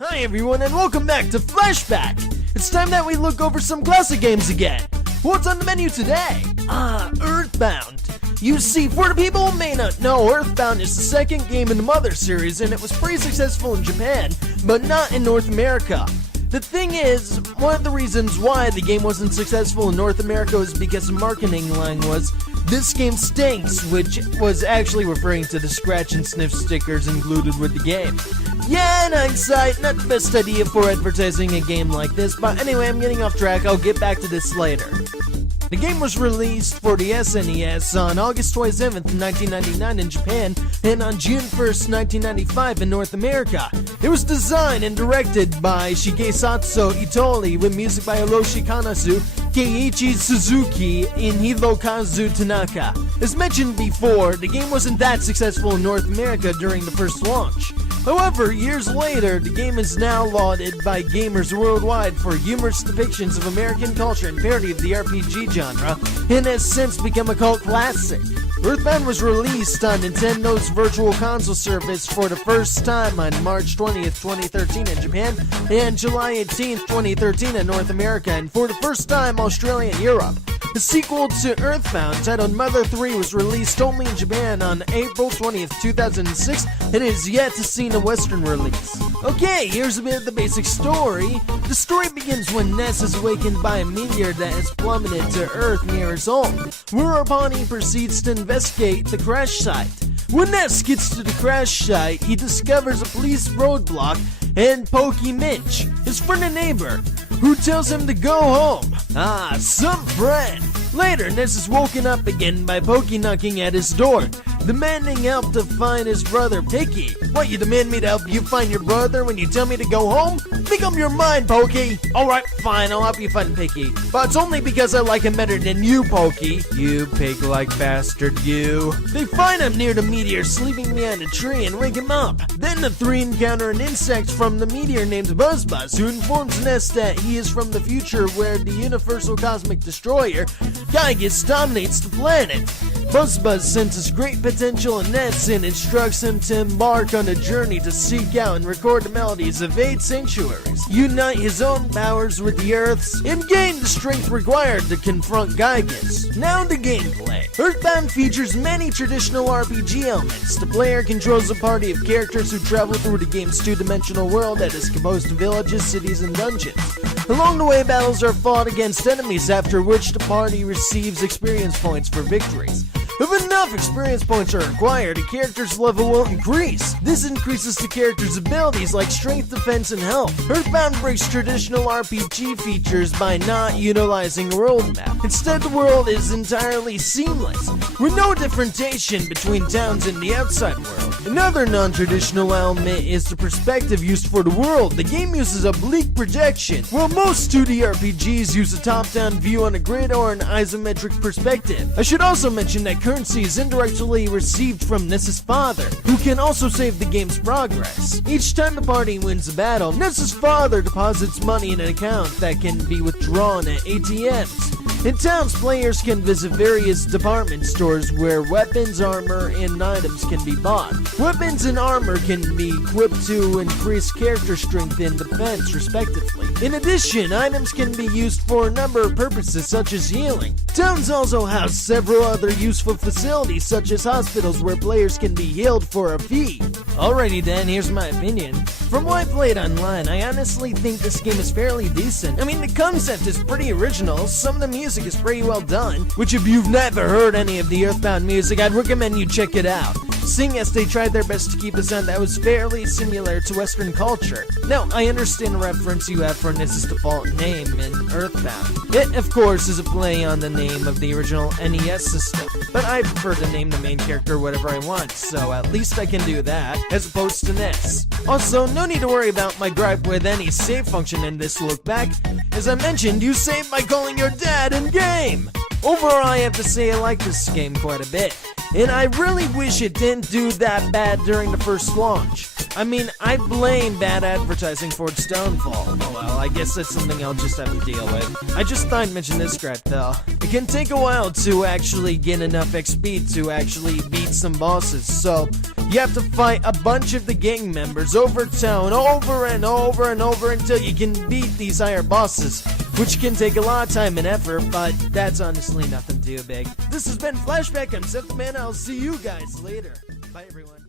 Hi everyone and welcome back to Flashback! It's time that we look over some classic games again. What's on the menu today? Earthbound. You see, for the people who may not know, Earthbound is the second game in the Mother series and it was pretty successful in Japan, but not in North America. The thing is, one of the reasons why the game wasn't successful in North America was because the marketing line was, "This game stinks," which was actually referring to the scratch and sniff stickers included with the game. Yeah, in hindsight, not the best idea for advertising a game like this, but anyway, I'm getting off track, I'll get back to this later. The game was released for the SNES on August 27th, 1999 in Japan, and on June 1st, 1995 in North America. It was designed and directed by Shigesatsu Itoi with music by Hiroshi Kanazu, Keiichi Suzuki, and Hirokazu Tanaka. As mentioned before, the game wasn't that successful in North America during the first launch. However, years later, the game is now lauded by gamers worldwide for humorous depictions of American culture and parody of the RPG genre, and has since become a cult classic. Earthbound was released on Nintendo's Virtual Console service for the first time on March 20th, 2013 in Japan, and July 18th, 2013 in North America, and for the first time Australia and Europe. The sequel to Earthbound, titled Mother 3, was released only in Japan on April 20th, 2006, and is yet to see a Western release. Okay, here's a bit of the basic story. The story begins when Ness is awakened by a meteor that has plummeted to Earth near his home, whereupon he proceeds to investigate the crash site. When Ness gets to the crash site, he discovers a police roadblock and Pokey Minch, his friend and neighbor, who tells him to go home. Some friend. Later, Ness is woken up again by Pokey knocking at his door, demanding help to find his brother Picky. What, you demand me to help you find your brother when you tell me to go home? Make up your mind, Pokey. Alright, fine, I'll help you find Picky. But it's only because I like him better than you, Pokey. You pig-like bastard, you. They find him near the meteor, sleeping behind a tree, and wake him up. Then the three encounter an insect from the meteor named Buzzbuzz, who informs Ness that he is from the future where the Universal Cosmic Destroyer, Gygus, dominates the planet. Buzzbuzz senses great potential in Ness and instructs him to embark on a journey to seek out and record the melodies of 8 sanctuaries, unite his own powers with the Earth's, and gain the strength required to confront Gygus. Now the gameplay. Earthbound features many traditional RPG elements. The player controls a party of characters who travel through the game's two-dimensional world that is composed of villages, cities, and dungeons. Along the way, battles are fought against enemies, after which the party receives experience points for victories. If enough experience points are acquired, a character's level will increase. This increases the character's abilities like strength, defense, and health. Earthbound breaks traditional RPG features by not utilizing a world map. Instead, the world is entirely seamless, with no differentiation between towns and the outside world. Another non-traditional element is the perspective used for the world. The game uses oblique projection, while most 2D RPGs use a top-down view on a grid or an isometric perspective. I should also mention that currency is indirectly received from Ness's father, who can also save the game's progress. Each time the party wins a battle, Ness's father deposits money in an account that can be withdrawn at ATMs. In towns, players can visit various department stores where weapons, armor, and items can be bought. Weapons and armor can be equipped to increase character strength and defense, respectively. In addition, items can be used for a number of purposes, such as healing. Towns also house several other useful facilities, such as hospitals where players can be healed for a fee. Alrighty then, here's my opinion. From what I played online, I honestly think this game is fairly decent. I mean, the concept is pretty original, some of the music is pretty well done, which if you've never heard any of the Earthbound music, I'd recommend you check it out, seeing as they tried their best to keep a sound that was fairly similar to Western culture. Now, I understand the reference you have for Ness's default name in Earthbound. It, of course, is a play on the name of the original NES system, but I prefer to name the main character whatever I want, so at least I can do that, as opposed to Ness. Also, no need to worry about my gripe with any save function in this look back. As I mentioned, you save by calling your dad in-game! Overall, I have to say I like this game quite a bit, and I really wish it didn't do that bad during the first launch. I mean, I blame bad advertising for its downfall. Oh well, I guess that's something I'll just have to deal with. I just thought I'd mention this gripe though. It can take a while to actually get enough XP to actually beat some bosses, so you have to fight a bunch of the gang members over town over and over and over until you can beat these higher bosses, which can take a lot of time and effort, but that's honestly nothing too big. This has been Flashback. I'm XephThePanda. I'll see you guys later. Bye, everyone.